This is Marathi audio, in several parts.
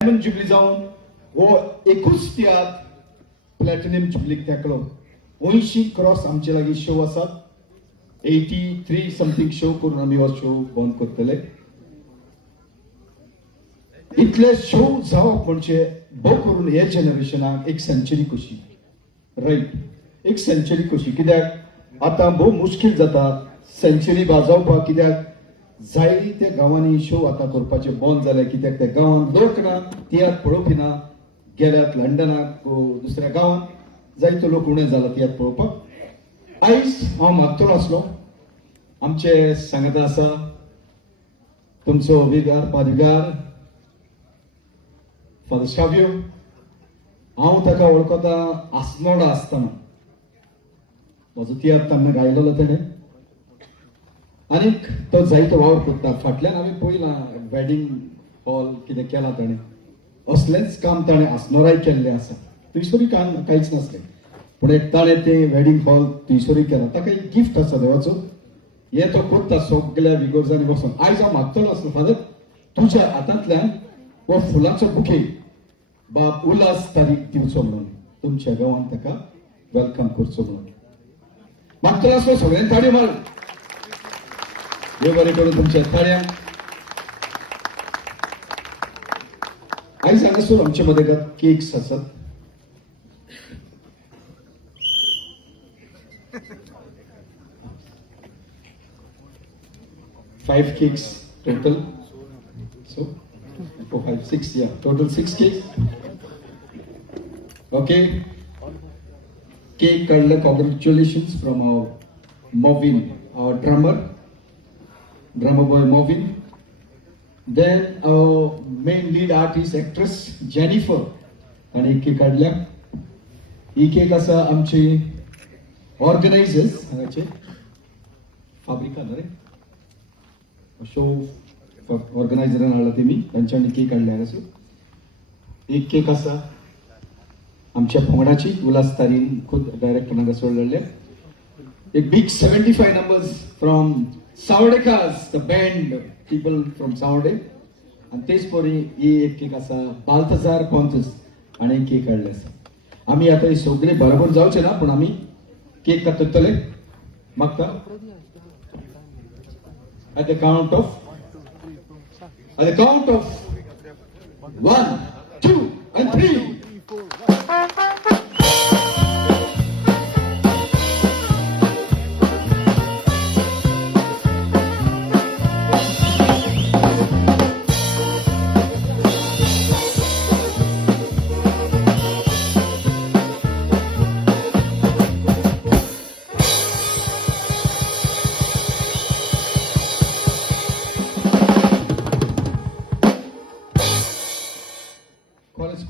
डायमंड जुबली जावन वो एकूच तियात्र प्लॅटिनम जुबलीक तेंकलो. 80 क्रॉस आमचे लागीं शो आसात. 83 समथिंग शो करून आमी हो शो बंद करतले. इतले शो जावप म्हणजे भोव करून हे जनरेशनाक एक सेंचुरी कशी, रायट, एक सेंचुरी कशी. कित्याक आतां भोव मुश्कील जाता सेंचुरी वाजोवपाक. कित्याक जायते गांवांनी शो आतां करपाचे बंद जाले. कित्याक त्या गांवांत लोक ना, तियात्र पळोवपी ना. गेल्यात लंडनाक दुसऱ्या गांवांत जायतो लोक उणे जाला तियात्र पळोवपाक. आयज हांव मागतलो आसलो, आमचे सांगता आसा तुमचो विगार पादविगार फादर शाव्यो. हांव ताका वळखता आसनोडा आसतना. म्हजो तियात्र ताणें गायलेलो तेणें, आनीक तो जायतो वावर करता. फाटल्यान हांवें पळयलां वेडिंग हॉल कितें केलां ताणें. असलेंच काम ताणें आसनोडाय केल्लें आसा. थंयसरूय काम कांयच नासलें, पूण एक ताणें तें वेडिंग हॉल थंयसरूय केलां. ताका एक गिफ्ट आसा देवाचो. हे तो करता सगळ्या विगोर्जांनी वचून. आयज हांव मागतलो आसलो फादर, तुज्या हातांतल्यान हो फुलांचो बुके बाब उल्हास तारीख दिवचो म्हणून, तुमच्या गांवांत ताका वेलकम करचो म्हणून मागतलो आसलो. सगळ्यांनी ताळयो मार. देव बरें करून तुमच्या ताळयांक. आयज हांगासर आमचे मदें केक्स आसात. Five cakes total. So 4, 5, 6, yeah, total 6 cakes. Okay. Cake card, congratulations from our Movin, our drummer boy Movin. Then our main lead artist actress Jennifer. आणि एक केक काढल्या. ही केक असा आमचे ऑर्गनायझर्स हांगाचे फाब्रिका रे शो ऑर्गनायझरान हाडला तेमी, तांच्यांनी केक काडल्या. असो एक केक आसा आमच्या पंगडाची उल्हास तारीन खुद डायरेक्टरान सोडलेल्या. एक big 75 numbers from Savdekars, the band people from Savde. आणि तेच परी ही एक केक आसा बाल्थाजार पॉन्चस आणि एक केक काडले आसा. आमी आता हे सगळे बरोबर जावचे ना, पण आमी केक कातरतले. मागता at the count of 1, 2 and 3.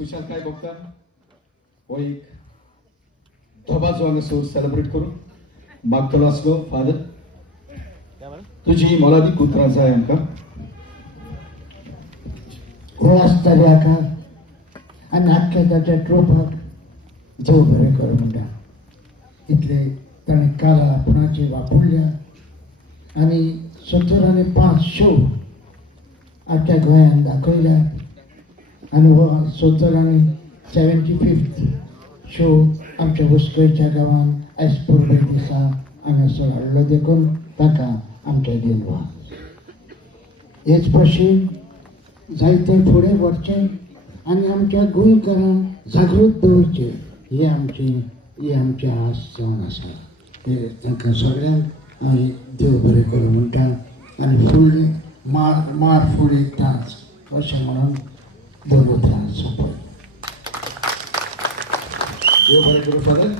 खुशाल काय बघता हो एक धबा जो हांगासर सेलिब्रेट करून मागतलो आसलो. फादर तुजी मोलादीक उतरां जाय आमकां. उल्हास दर्याकार आनी आख्ख्या ताच्या ट्रोपाक देव बरें कर म्हणटा. इतले ताणें काल आपणाचे वापरल्या आनी 70 शो आख्ख्या गोंयांत दाखयल्या. आणि हो 75th शो आमच्या हुस्कयच्या गांवांत आयज पुर्बे दिसा हांगासर हाडलो. देखून ताका आमचे देनवाद. हेच भशेन जायते फुडें वचचें आनी आमच्या गोंयकारांक जागृत दवरचें ही आमची आस जावन आसा. हे तांकां सगळ्यांक हांव देव बरें करूं म्हणटा. आनी फुडले मार फुडें ताच अशें म्हणून देव बरें करूं फादर.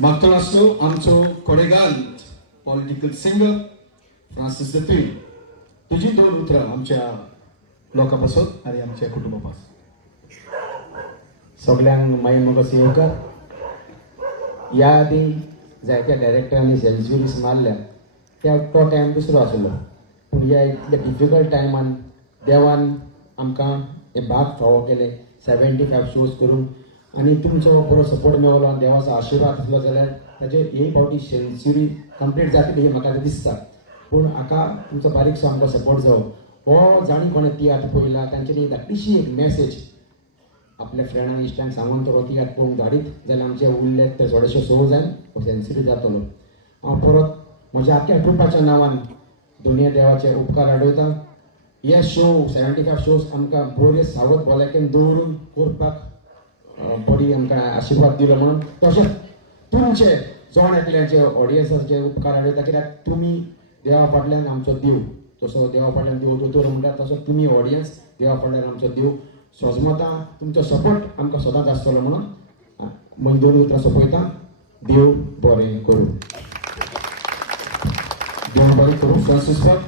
मागतलो आसलो आमचो कोडेगाल political singer Francis the third. तुजी 2 उतरां आमच्या लोकां पासून आनी आमच्या कुटुंबा पासून. सगळ्यांक मागीर म्हाका सेवकर. ह्या आदी जायत्या डायरेक्टरांनी सेंचुरीज मारल्या. तो टायम दुसरो आसलो, पूण ह्या इतल्या डिफिकल्ट टायमान देवान आमकां हे भाग फावो केले 75 शोज करून. आनी तुमचो बरो सपोर्ट मेळ्ळो आनी देवाचो आशिर्वाद आसलो जाल्यार ताजेर हे फावटी सेंचुरी कंप्लीट जातली हे म्हाका दिसता. पूण हाका तुमचो बारीकसो आमकां सपोर्ट जावो. हो जाणीपणे तियात्र पळयला तांच्यांनी धाकटीशी एक मेसेज आपल्या फ्रेंडांक इश्टांक सांगून तर तियात्र पळोवंक धाडीत जाल्यार आमचे उरले ते थोडेशे शो जावन हो सेन्सिरी जातलो. हांव परत म्हज्या आख्या ट्रुपाच्या नांवान दोनूय देवाचे उपकार आडयता. हे शो 75 शोज आमकां बरे सावध भलायकेन दवरून करपाक बरी आमकां आशिर्वाद दिलो म्हणून. तशेंच तुमचे जोण एकल्याचे ऑडियन्साचे उपकार आडयता कित्याक तुमी देवा फाटल्यान आमचो देव. तसो देवा फाटल्यान देव दोतोर म्हणटा तसो तुमी ऑडियन्स देवा फाटल्यान आमचो देव. सोजमतां तुमचो सपोर्ट आमकां सदांच आसतलो म्हणून म्हजी दोन उतरां सोंपयता. देव बरें करूं. देव बरें करूं. फ्रांसीस पाल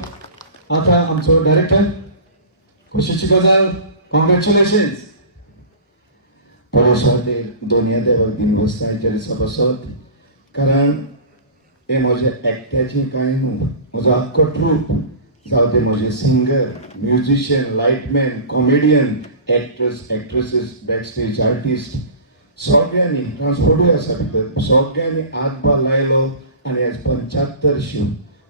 आता आमचो डायरेक्टर. खोशेची गजाल. कॉंग्रॅच्युलेशन्स. परेश खातीर दोनूय देवाक दिनवस आयच्या दिसा बसत, कारण हे म्हजे एकट्याचें कांय न्हू. म्हजो आख्खो ट्रूप जावं ते म्हजे singer, musician, lightman, comedian, actors, actresses, backstage artist सगळ्यांनी, ट्रान्सपोर्टूय आसा भितर, सगळ्यांनी हातभार लायलो आनी आज 75 शो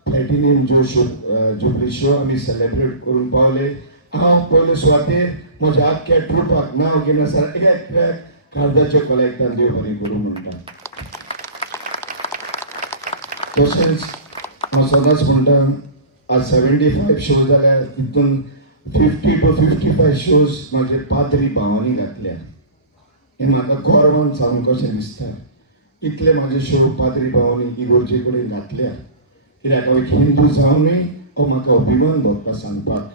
प्लॅटिनियम जुबली शो आमी सेलेब्रेट करून पावले. हांव पयले सुवातेर म्हज्या आख्ख्या ट्रुपाक नांव घेनासतना एकट्याक काळजाच्या कलेक्टान देव बरें करूं म्हणटा. तशेंच हांव सदांच म्हणटा आज 75 शो जाल्यार तितून 50 to 55 शोज म्हाजे पाद्री भावांनी घातल्या. हें म्हाका गोरवान सांगूंक कशें दिसता. इतले म्हाजे शो पाद्री भावांनी इगोर्जे कडेन घातल्या. कित्याक हांव एक हिंदू जावनूय हो म्हाका अभिमान भोगता सांगपाक.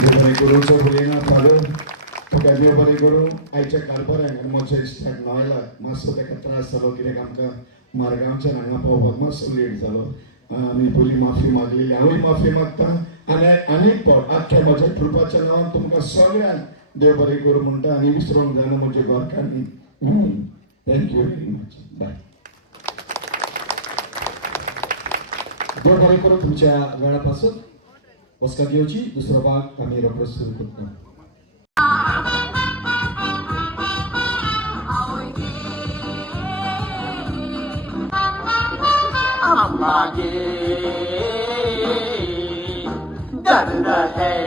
देव बरें करूं. चड उलयना फादर, तुका देव बरें करूं. आयच्या कारबाराक आनी म्हज्या इश्टाक नॉयलाक मातसो ताका त्रास जालो कित्याक आमकां मारगांवच्यान हांगा पावपाक मातसो लेट जालो. आमी पयलीं माफी मागलेली, हांवूय माफी मागता आनी आनीक फावट आख्ख्या म्हज्या ट्रुपाच्या नांवान तुमकां सगळ्यांक देव बरें करूं म्हणटा आनी विसरूंक जायना म्हज्या गोरकांनी. Thank you very much. बाय. देव बरें करूं. तुमच्या वेळापासून वचका घेवची दुसरो भाग आमी रोखडोच सुरू करता. आगे दर्द है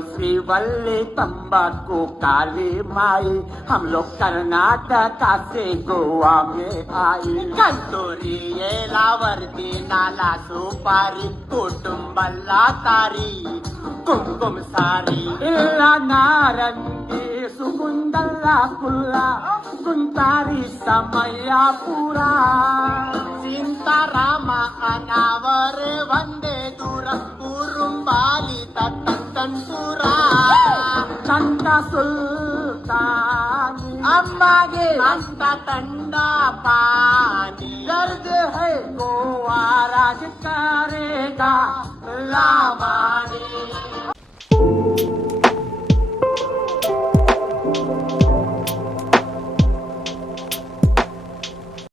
सी वल्ले तंबाकू काली माई, हम लोग कर्नाटका से गोवा में आई. कंतोरी येलावर्दी नाला सुपारी कुटुंबला तारी कुमकुम सारी इल्ला नारंगी सुगुंदला कुल्ला कुंतारी समया पुरा सीतारामा अनावर वंदे दूर कुरुंबाली तंतुरा चंदा सुल्तानी अम्मागे अंता ठंडा पानी दर्द है गोवा राज करेगा लामा